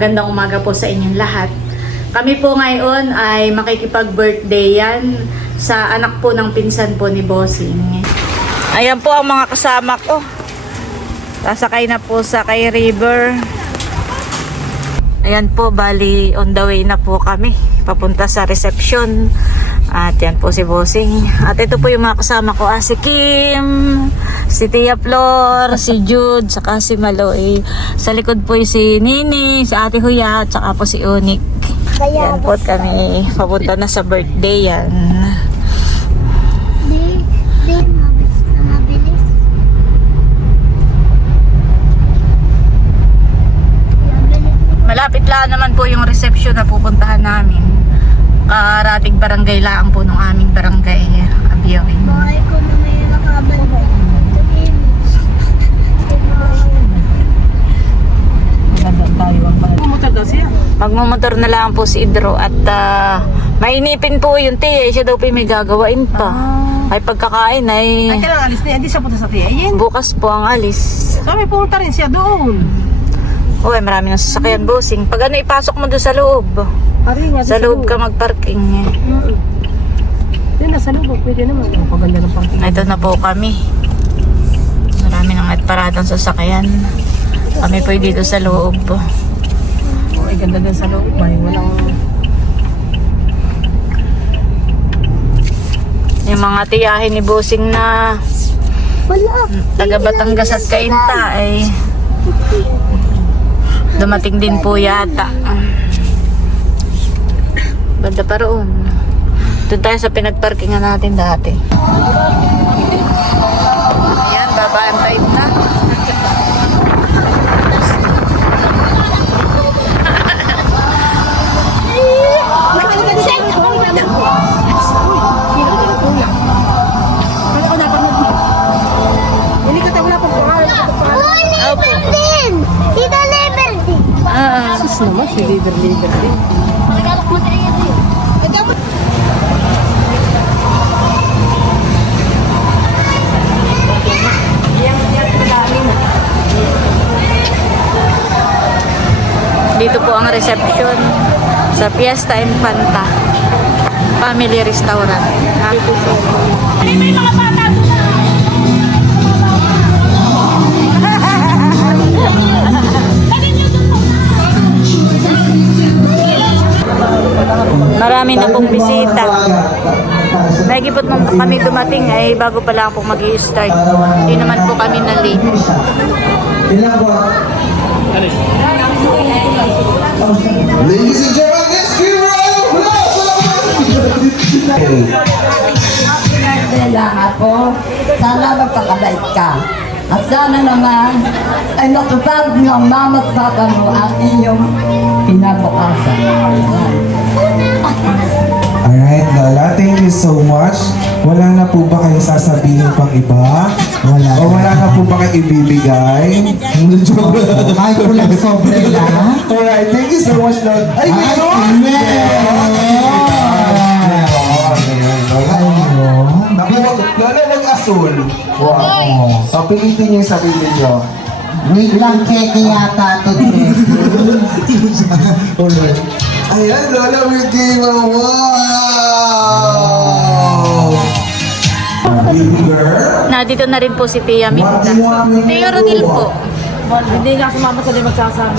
Magandang umaga po sa inyong lahat. Kami po ngayon ay makikipag-birthday yan sa anak po ng pinsan po ni Bossing. Ayan po ang mga kasama ko. Sasakay na po sa kay River. Ayan po, bali on the way na po kami. Papunta sa reception. At yan po si Bossing. At ito po yung mga kasama ko. Ah, si Kim, si Tia Flor, si Jude, saka si Maloy. Sa likod po yung si Nini, si Ate Huya, at saka po si Unik. Yan po kami. Papunta na sa birthday yan. Di, di, mabilis na mabilis. Mabilis. Malapit lang naman po yung reception na pupuntahan namin. Karating barangay lang po ng aming barangay. Abiyoin. Bahay ko na may nakabantay. Magmumotor na lang po si Idro at ah, mainipin po yung tiya. Siya daw po may gagawain pa. Ay pagkakain ay Ay, kailangan alis na yan. Hindi siya punta sa tiyayin. bukas po ang alis. So, may pumunta rin siya doon. Uy, marami ng sasakyan busing. Pag ano, ipasok mo doon sa loob. Ari nga, Sa loob ka magparking. Mm. Yun, nasa loob. Pwede naman. Ang paganda ng parking. Ito na po kami. Marami ng at paradang sasakyan. Kami po dito sa loob. Oh, ay, ganda din sa loob. May walang... Yung mga tiyahin ni Busing na Wala. taga Batangas at Kainta ay dumating din po yata. Banda pa roon. Doon tayo sa pinagparkingan natin dati. Ayan, baba ang time na. Din! Tita liver din! Ah, Sus naman, si leader leader dito po ang reception sa Fiesta Infanta Family Restaurant. Marami na pong bisita. Nagipot nung kami dumating ay bago pa lang po mag start Hindi naman po kami na late. Ladies and gentlemen, let's give her a applause! lang ako. Sana magpakabait ka. At sana naman ay matupad ng mama't papa mo ang iyong pinabukasan. Alright, Lola, thank you so much. Wala na po ba kayong sasabihin pang iba? Wala. O wala na po ba kayong ibibigay? Joke lang. Ay, kulang sobre lang. Alright, thank you so much, Lola. Ay, gano'n! Naku, Lola, nag-asul. Wow. So, pilitin niyo yung sarili niyo. Wait lang, keke yata to Alright. Ayan, Lola, we gave a wow! Baby girl, Nandito na rin po si Tia Minta. to Rodil po. Hindi nga sumama sa di magsasama.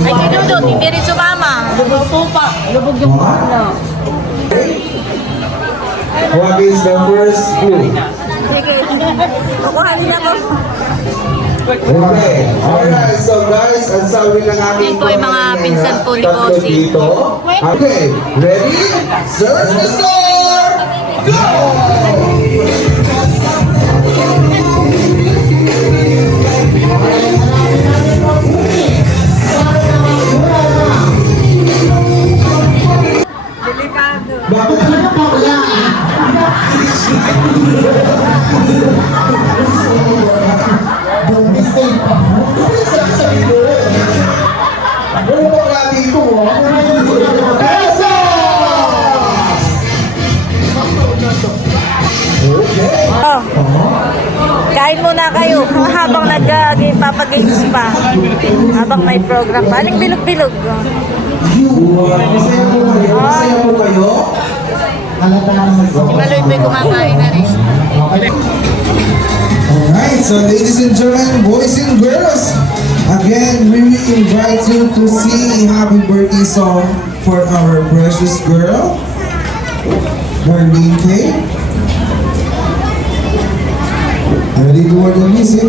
Ay, kinudot, hindi rin sumama. Lubog po pa. Lubog yung What? ano. What is the first clue? Sige, kukuhanin ako. Okay. Alright, so guys, ang sabi ng ating po yung mga pinsan po ni Bossy. dito. Okay, ready? Search the store! Bapak, kenapa kok ya? Ini sih, aku dulu. Aku dulu. Nag-papagames pa. Habang may program pa. Aling bilog-bilog. Masaya po kayo? Po? Halata naman ko. Maloy po'y kumakain na rin. Alright, so ladies and gentlemen, boys and girls, again, we will invite you to sing happy birthday song for our precious girl, Darlene Kay. Ready to the music?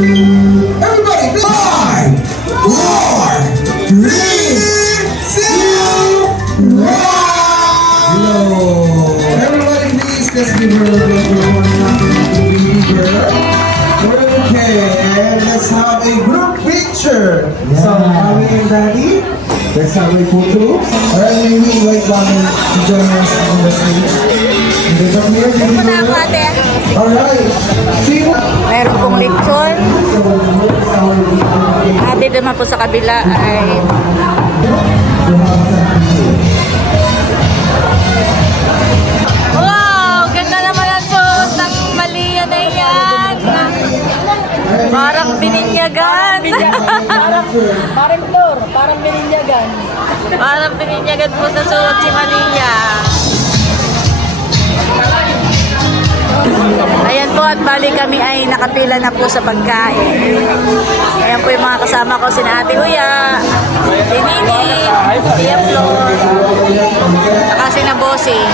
Let's give her a applause to baby girl. Okay, and let's have a group picture. So, mommy and daddy, let's have a photo. Alright, may we invite mommy to join us on the stage. Here, baby Muna ako girl. ate. Alright, sino? Meron pong lechon. At dito naman po sa kabila ay bininyagan. Parang, parang floor, parang bininyagan. Parang bininyagan po sa suot si Malia. Ayan po at bali kami ay nakapila na po sa pagkain. Ayan po yung mga kasama ko, si Ate Uya, si Nini, si Flor, saka si Nabosing.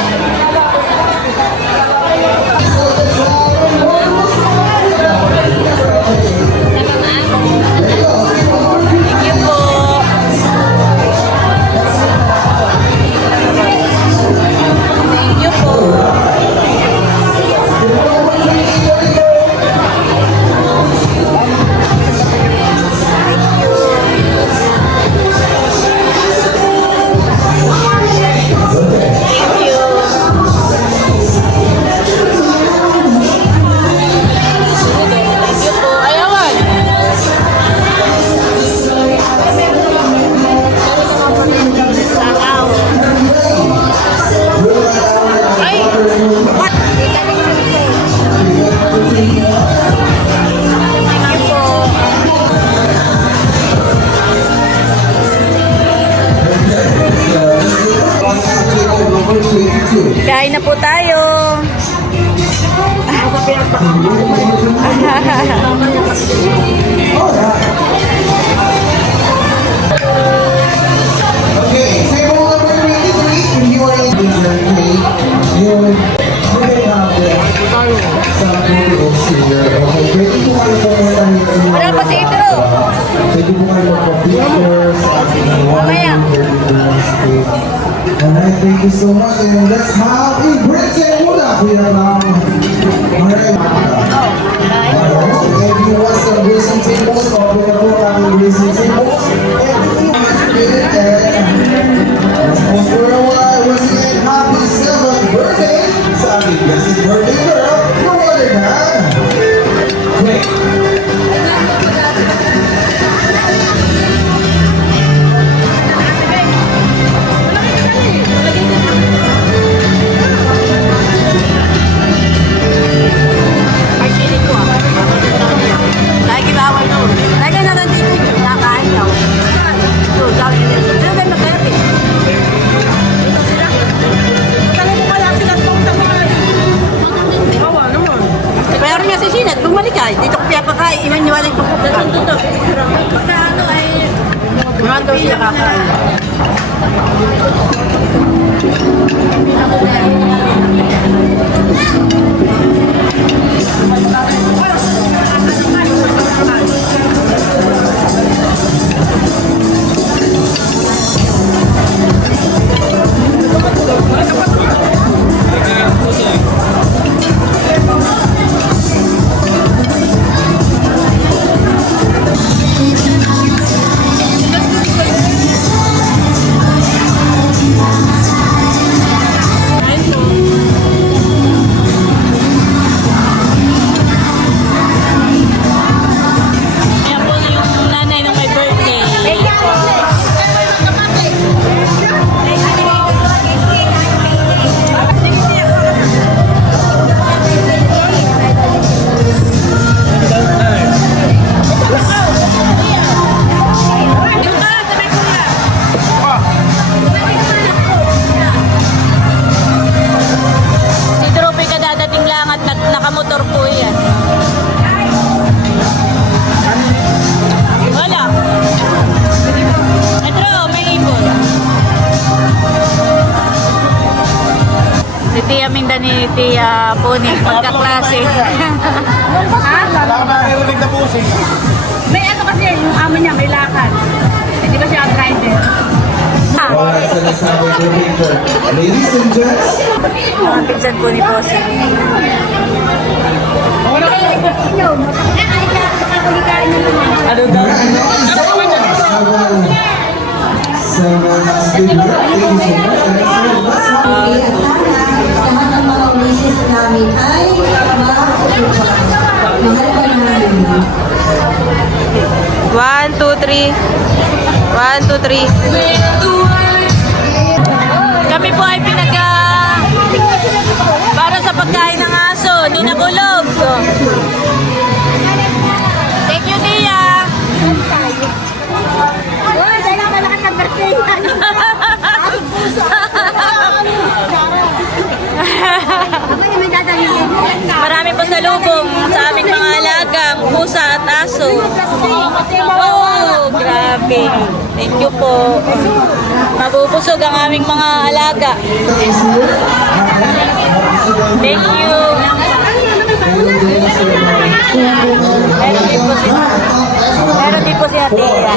Para sa nasabing ko picture. Ladies and gents, Mga pinsan po ni Bossing. Seven last video. Thank you so much. And so, let's have Kaya sana lahat ng mga wishes namin ay makakapagpapag. Kami po ay pinaga para sa pagkain ng aso. Hindi nabulog. So. Thank you, Tia. Uy, dahil ang malakas birthday yan. Marami po sa lubong sa aming mga alagang pusa at aso. Grabe. Thank you po. Mabubusog ang aming mga alaga. Thank you. Meron din po si Meron din po si Atia.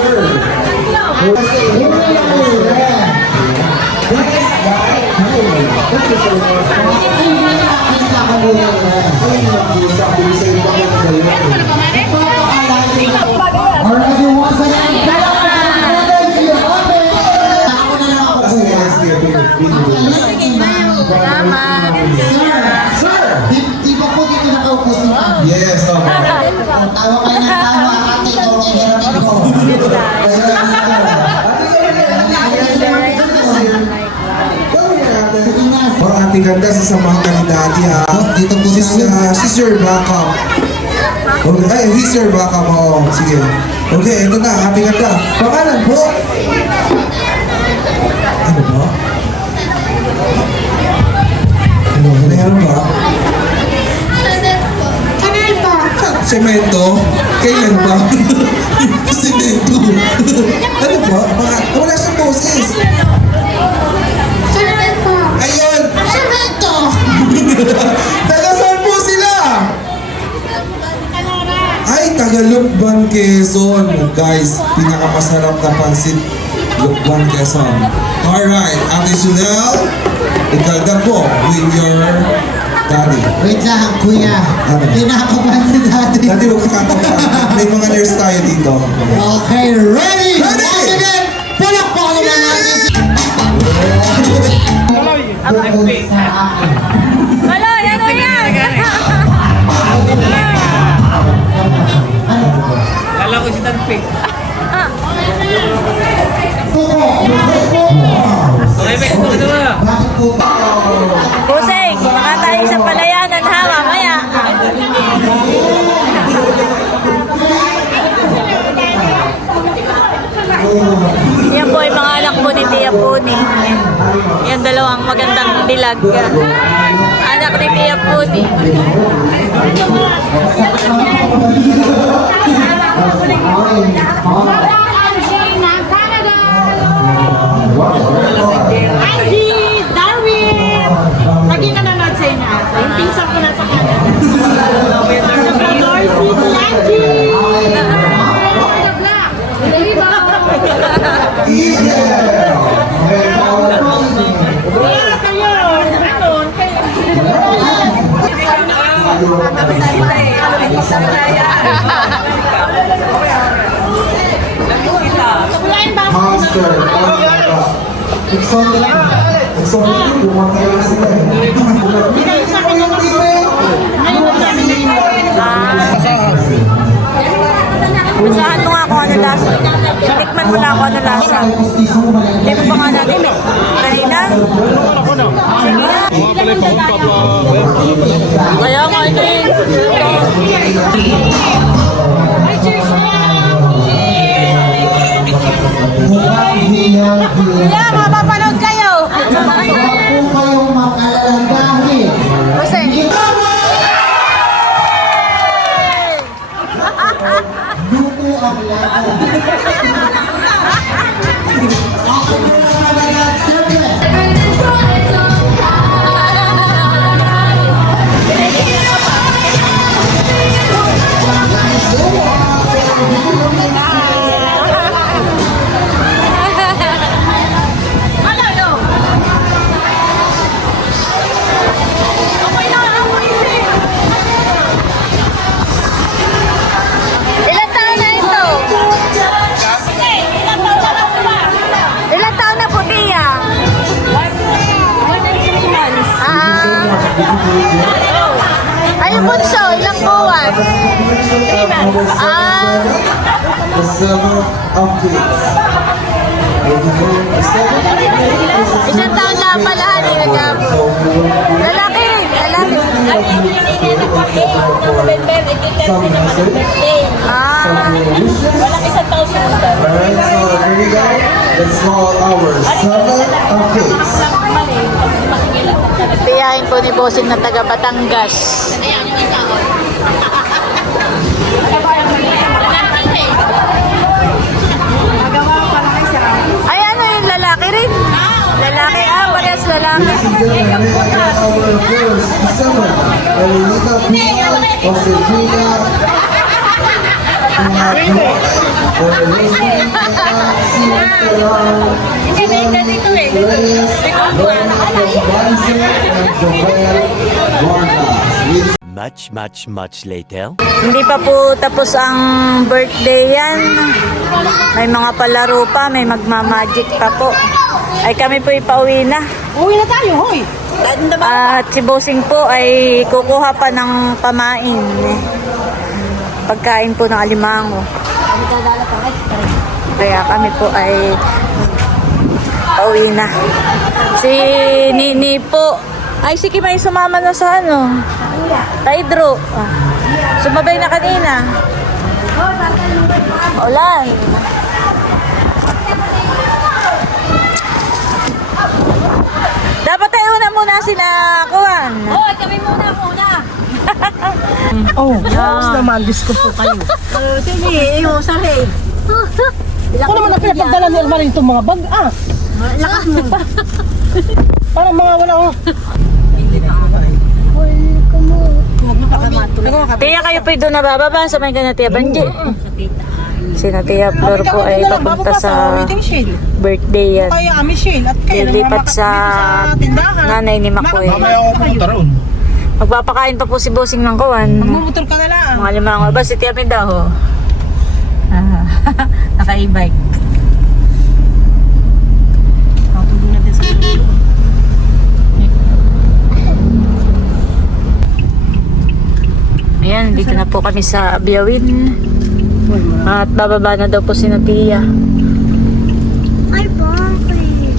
Alright, Ang ating ganda sa samahan ka ni Daddy ha. Dito po Sis, tayo. uh, sister backup. Okay, ay, sister backup. Oo, sige. Okay, ito na. Ating ganda. Pangalan po? Ano ba? Ano, meron ba? Kanal po. Semento? Kailan ba? Semento. ano ba? Wala siyang boses. Taga saan po sila? Ay, taga Lukban, Quezon. Guys, pinakamasarap na pansit Lukban, Quezon. Alright, Ate Chanel, ikalda po with your daddy. Wait lang, kuya. Ano? Kinakabahan si daddy. Daddy, huwag ka katawa. May mga nurse tayo dito. Okay, ready? Ready! Once again, palakpakan naman natin si... Tungkol sa Wala, ano yan? Bakit po ba? Buseng, baka tayo sa palayanan ha, mamaya. Yan po ay mga anak po ni Tia Puni. Yan dalawang magandang dilag. Ni Tia Puni. Angie! Usahan mo nga kung ano lasa. Tikman mo na kung ano lasa. Hindi mo pa nga natin. Kanina? Sige na. Kaya nga ito eh. Mukhang hiyang po kayong mag-alala dahil Luto ang laban. Ako po ang magagat, siyempre. Thank. Ah, Walang isang taon sumunod. Alright, so here we go. Let's call our seven of kids. tiyahin po ni Bossing na taga Batangas. Ay, ano yung lalaki rin? Lalaki, ah, parehas lalaki. Our first seven. Elenita Pina, Josefina, Much, much, much later. Hindi pa po tapos ang birthday yan. May mga palaro pa, may magmamagic pa po. Ay kami po ipauwi na. Uwi na tayo, hoy. At si Bossing po ay kukuha pa ng pamain. Pagkain po ng alimango. Kaya kami po ay pauwi na. Si Nini po, ay sige may sumama na sa ano. Taidro. Ah. Sumabay na kanina. Ulan. Dapat tayo una muna sina Kuan. Hoy, kami muna muna. Oh, tapos naman, Diyos ko po kayo. Sige, iyo, sahi. Ako naman ang pinapagdala ni Almarin itong mga bag, ah. Lakas mo. Parang mga wala oh. Tiya kayo po doon nabababa sa may kanatiya Banji. Si Natia Flor po ay papunta sa birthday yan. Kaya ah, Michelle, at kayo Lilipat sa tindahan. nanay ni Makoy. Makapagpapayos pa kayo. Magpapakain pa po si Bossing ng kawan. Magmumotor ka na lang. Mga limango. Ba si Tia Pindaho? Ah, naka-e-bike. Matulog na din sa dulo. Ayan, dito na po kami sa Biawin. At bababa na daw po si Natia. Ay, bakit?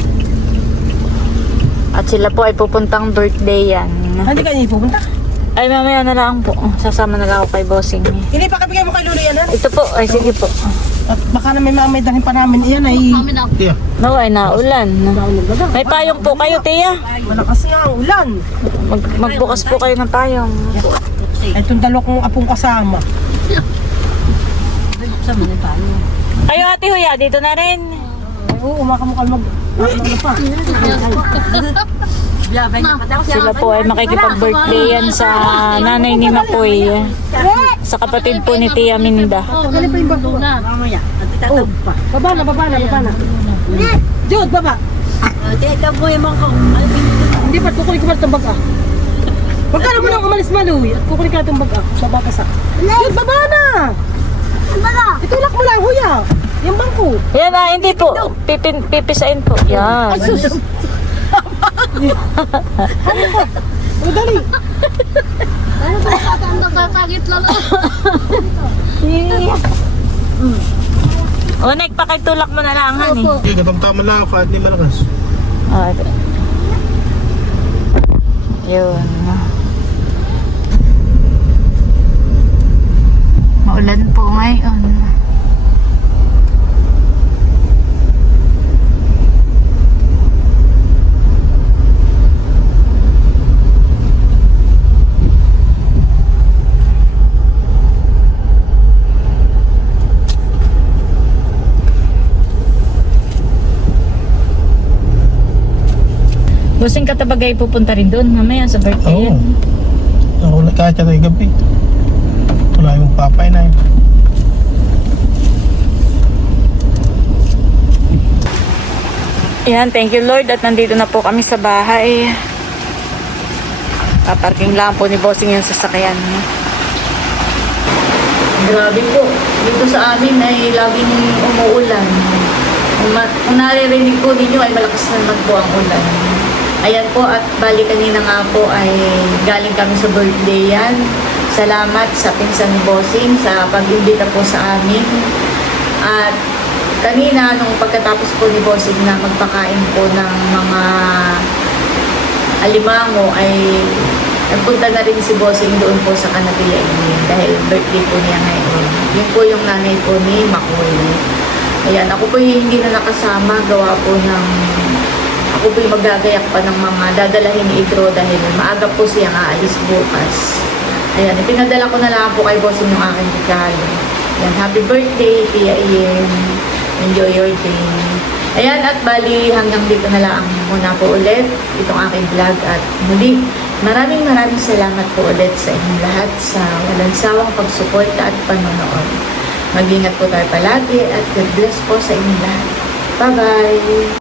At sila po ay pupuntang birthday yan. Hindi ka niya pupunta. Ay, mamaya na lang po. Sasama na lang ako kay Bossing. Hindi pa kabigay mo kay Lolo yan, ha? Ito po, ay sige po. At baka na may mamay dalhin pa namin iyan ay No, ay naulan. May payong po kayo, Tia. malakas nga ang ulan. Mag magbukas po kayo ng payong. Ay itong dalawa kong apong kasama. Kayo, Ate Huya, dito na rin. Oo, umakamukal mag... Ano pa? Sila po ay makikipag-birthday yan sa nanay ni Makoy. Sa kapatid po ni Tia Minda. Baba na, baba na, baba na. Jude, baba. Hindi pa, kukunin ko pa itong bag ah. Huwag ka na muna umalis maluwi at kukunin ka na itong bag ah. Baba ka sa. Jude, baba na! Bala! Itulak mo lang, huya. Yung bangko. Yan na, hindi po. Pipin, pipisain po. Yan. O, dali. O, Nek, pakitulak mo na lang, honey. Hindi, katamtaman lang ako kahit di malakas. Ah, ito. Yun. Maulan po ngayon. Busing katabagay pupunta rin doon mamaya sa birthday. Oo. Ako na kahit yung gabi. Wala yung papay na yun. Yan, thank you Lord at nandito na po kami sa bahay. Paparking lang po ni Bossing yung sasakyan. Grabe po. Dito sa amin ay laging umuulan. Kung, ma- kung naririnig po ninyo ay malakas naman po ang ulan. Ayan po at bali kanina nga po ay galing kami sa birthday yan. Salamat sa pinsan Bossing sa pag-imbita po sa amin. At kanina nung pagkatapos po ni Bossing na magpakain po ng mga alimango ay nagpunta na rin si Bossing doon po sa Kanapila dahil birthday po niya ngayon. Yun po yung nanay po ni Makoy. Ayan, ako po yung hindi na nakasama, gawa po ng yung magagayak pa ng mga dadalahin ni Idro dahil maaga po siyang aalis bukas. Ayan, ipinadala ko na lang po kay Bossing yung aking regalo. Ayan, happy birthday, Tia Ian. Enjoy your day. Ayan, at bali hanggang dito na lang muna po ulit itong aking vlog. At muli, maraming maraming salamat po ulit sa inyong lahat sa walang sawang pagsuporta at panonood. Mag-ingat po tayo palagi at God bless po sa inyong lahat. Bye-bye!